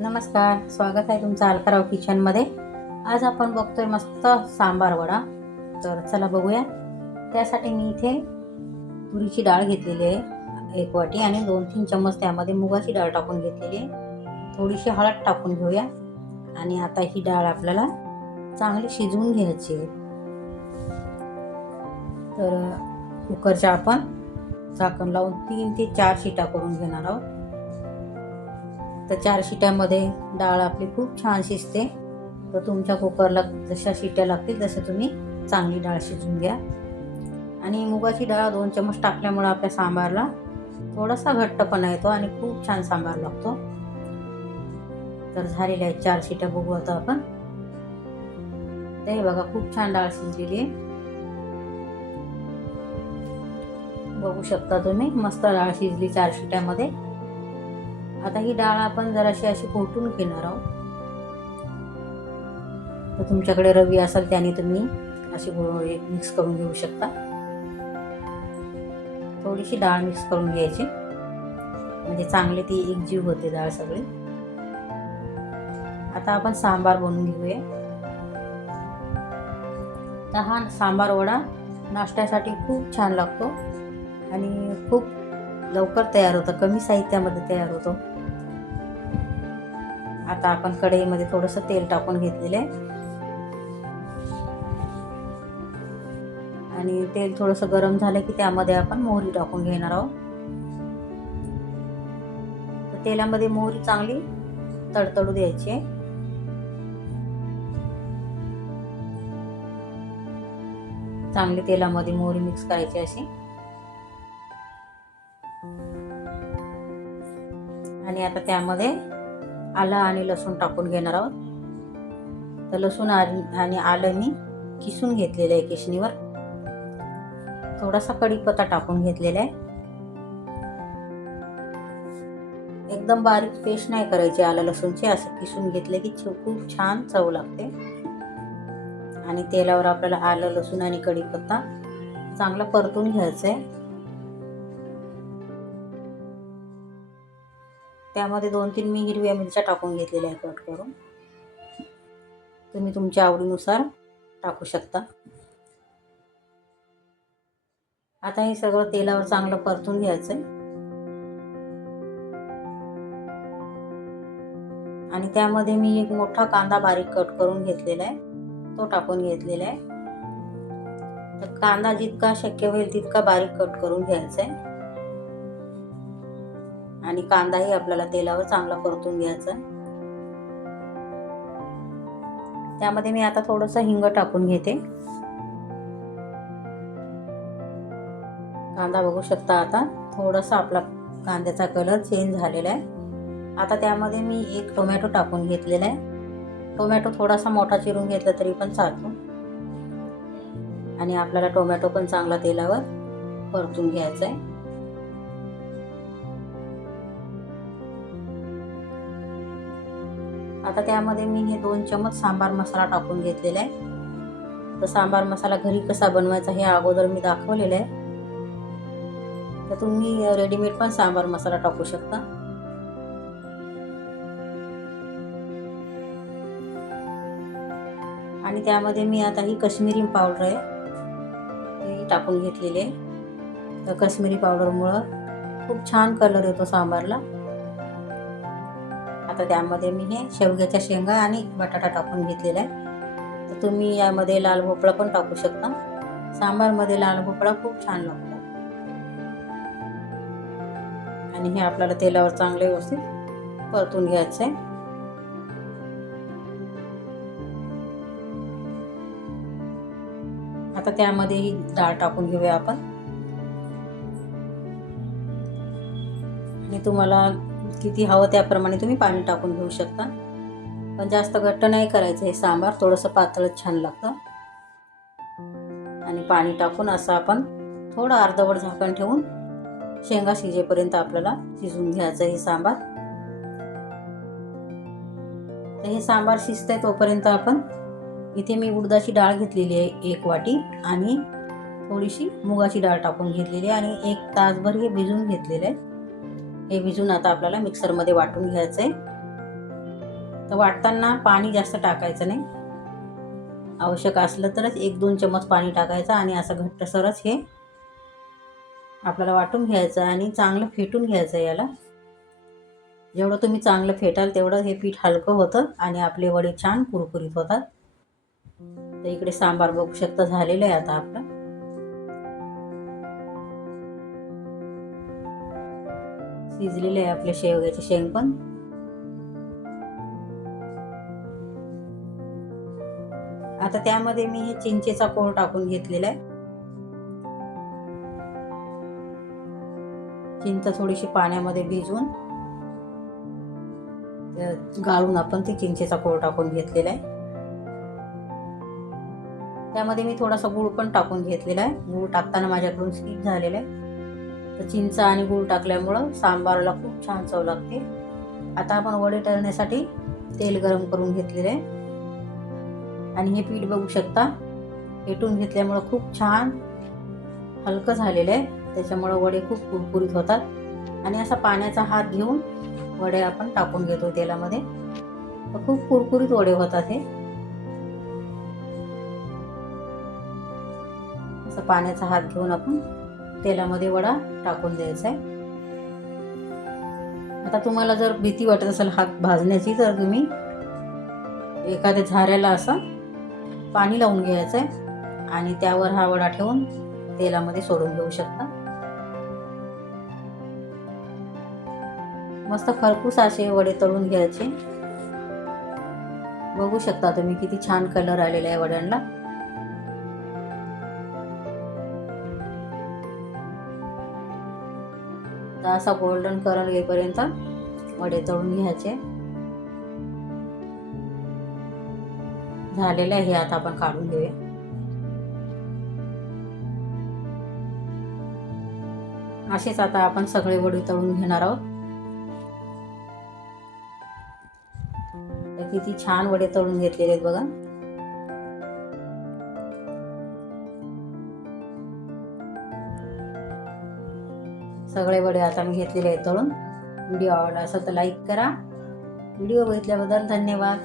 नमस्कार, स्वागत आहे तुमचं अलकाराव किचनमध्ये. आज आपण बघतोय मस्त सांबार वडा. तर चला बघूया. त्यासाठी मी इथे तुरीची डाळ घेतलेली आहे 1 वाटी आणि 2-3 चम्मच त्यामध्ये मुगाची डाळ टाकून घेतलेली आहे. थोडीशी हळद टाकून घेऊया आणि आता ही डाळ आपल्याला चांगली शिजवून घ्यायची आहे. तर कुकरच्या आपण झाकण लावून 3 ते 4 शिट्या करून घेणार आहोत. तर 4 शिट्यामध्ये डाळ आपली खूप छान शिजते. तर तुमच्या कुकरला जशा शिट्या लागतील तसं तुम्ही चांगली डाळ शिजवून घ्या. आणि मुगाची डाळ 2 चम्मच टाकल्यामुळे आपल्या सांबारला थोडासा घट्टपणा येतो आणि खूप छान सांबार लागतो. तर झालेल्या आहेत 4 शिट्या. बघू आता आपण. ते बघा, खूप छान डाळ शिजलेली आहे. बघू शकता तुम्ही, मस्त डाळ शिजली 4 शिट्यामध्ये. आता ही डाळ आपण जराशी अशी घोटून घेणार आहोत. तर तुमच्याकडे रवी असेल त्याने तुम्ही अशी मिक्स करून घेऊ शकता. थोडीशी डाळ मिक्स करून घ्यायची म्हणजे चांगली ती एकजीव होते डाळ सगळी. आता आपण सांबार बनवून घेऊया. तर हा सांबार वडा नाश्त्यासाठी खूप छान लागतो आणि खूप लवकर तयार होतं, कमी साहित्यामध्ये तयार होतो. आता आपण कढईमध्ये थोडंसं तेल टाकून घेतलेलं आहे आणि तेल थोडंसं गरम झालं की त्यामध्ये आपण मोहरी टाकून घेणार आहोत. तर तेलामध्ये मोहरी चांगली तडतडू द्यायची आहे. चांगली तेलामध्ये मोहरी मिक्स करायची अशी. आणि आता त्यामध्ये आलं आणि लसूण टाकून घेणार आहोत. तर लसूण आणि आलं मी किसून घेतलेलं आहे किसणीवर. थोडासा कढीपत्ता टाकून घेतलेला आहे. एकदम बारीक पेस्ट नाही करायची आलं लसूणची, असं किसून घेतले की खूप छान चव लागते. आणि तेलावर आपल्याला आलं लसूण आणि कढीपत्ता चांगला परतून घ्यायचं आहे. त्यामध्ये 2-3 मी हिरव्या मिरच्या टाकून घेतलेल्या आहे कट करून. तुम्ही तुमच्या आवडीनुसार टाकू शकता. आता हे सगळं तेलावर चांगलं परतून घ्यायचं आहे. आणि त्यामध्ये मी एक मोठा कांदा बारीक कट करून घेतलेला आहे, तो टाकून घेतलेला आहे. तर कांदा जितका शक्य होईल तितका बारीक कट करून घ्यायचा आहे. आणि कांदाही आपल्याला तेलावर चांगला परतून घ्यायचा आहे. त्यामध्ये मी आता थोडंसं हिंग टाकून घेते. कांदा बघू शकता आता थोडासा आपला कांद्याचा कलर चेंज झालेला आहे. आता त्यामध्ये मी 1 टोमॅटो टाकून घेतलेला आहे. टोमॅटो थोडासा मोठा चिरून घेतला तरी पण चालतो. आणि आपल्याला टोमॅटो पण चांगला तेलावर परतून घ्यायचा आहे. आता त्यामध्ये मी हे 2 चम्मच सांबार मसाला टाकून घेतलेला आहे. तर सांबार मसाला घरी कसा बनवायचा हे अगोदर मी दाखवलेलं आहे. तर तुम्ही रेडीमेड पण सांबार मसाला टाकू शकता. आणि त्यामध्ये मी आता ही काश्मीरी पावडर आहे ती टाकून घेतलेली आहे. तर काश्मीरी पावडरमुळं खूप छान कलर येतो सांबारला. आता त्यामध्ये मी हे शेवग्याच्या शेंगा आणि बटाटा टाकून घेतलेला आहे. तर तुम्ही यामध्ये लाल भोपळा पण टाकू शकता. सांबारमध्ये लाल भोपळा खूप छान लागतो. आणि हे आपल्याला तेलावर चांगले व्यवस्थित परतून घ्यायचं आहे. आता त्यामध्ये ही डाळ टाकून घेऊया आपण. आणि तुम्हाला किती हवं त्याप्रमाणे तुम्ही पाणी टाकून घेऊ शकता. पण जास्त घट्ट नाही करायचं हे सांबार, थोडंसं पातळच छान लागतं. आणि पाणी टाकून असं आपण थोडं अर्धवट झाकण ठेवून शेंगा शिजेपर्यंत आपल्याला शिजवून घ्यायचं हे सांबार. तर हे सांबार शिजतंय तोपर्यंत आपण इथे मी उडदाची डाळ घेतलेली आहे 1 वाटी आणि थोडीशी मुगाची डाळ टाकून घेतलेली आहे आणि 1 तासभर हे भिजवून घेतलेलं आहे. हे भिजून आता आपल्याला मिक्सरमध्ये वाटून घ्यायचं आहे. तर वाटताना पाणी जास्त टाकायचं नाही, आवश्यक असलं तरच 1-2 चम्मच पाणी टाकायचं आणि असं घट्टसरच हे आपल्याला वाटून घ्यायचं आणि चांगलं फेटून घ्यायचं याला. जेवढं तुम्ही चांगलं फेटाल तेवढं हे पीठ हलकं होतं आणि आपले वडे छान कुरकुरीत होतात. तर इकडे सांबार बघू शकता झालेलं आहे आता आपलं. शिजलेले आहे आपले शेवग्याचे शेंग पण. आता त्यामध्ये मी हे चिंचेचा कोळ टाकून घेतलेला आहे. चिंच थोडीशी पाण्यामध्ये भिजवून गाळून आपण ती चिंचेचा कोळ टाकून घेतलेला आहे. त्यामध्ये मी थोडासा गूळ पण टाकून घेतलेला आहे. गूळ टाकताना माझ्याकडून स्किप झालेला आहे. तर चिंच आणि गूळ टाकल्यामुळं सांबाराला खूप छान चव लागते. आता आपण वडे तळण्यासाठी तेल गरम करून घेतलेले आहे आणि हे पीठ बघू शकता फेटून घेतल्यामुळं खूप छान हलकं झालेलं आहे. त्याच्यामुळं वडे खूप कुरकुरीत होतात आणि असा पाण्याचा हात घेऊन वडे आपण टाकून घेतो तेलामध्ये, तर खूप कुरकुरीत वडे होतात हे. असं पाण्याचा हात घेऊन आपण तेलामध्ये वडा टाकून द्यायचा आहे. आता तुम्हाला जर भीती वाटत असेल हात भाजण्याची तर तुम्ही एखाद्या झाऱ्याला असं पाणी लावून घ्यायचं आहे आणि त्यावर हा वडा ठेवून तेलामध्ये सोडून घेऊ शकता. मस्त खरपूस असे वडे तळून घ्यायचे. बघू शकता तुम्ही किती छान कलर आलेला आहे वड्यांना. तर असा गोल्डन कलर येईपर्यंत वडे तळून घ्यायचे. झालेलं आहे, आता आपण काढून घेऊया. असेच आता आपण सगळे वडे तळून घेणार आहोत. तर किती छान वडे तळून घेतलेले आहेत बघा. सगळे वडे आता मी घेतलेले आहेत तळून. व्हिडिओ आवडला असेल तर लाईक करा. व्हिडिओ बघितल्याबद्दल धन्यवाद.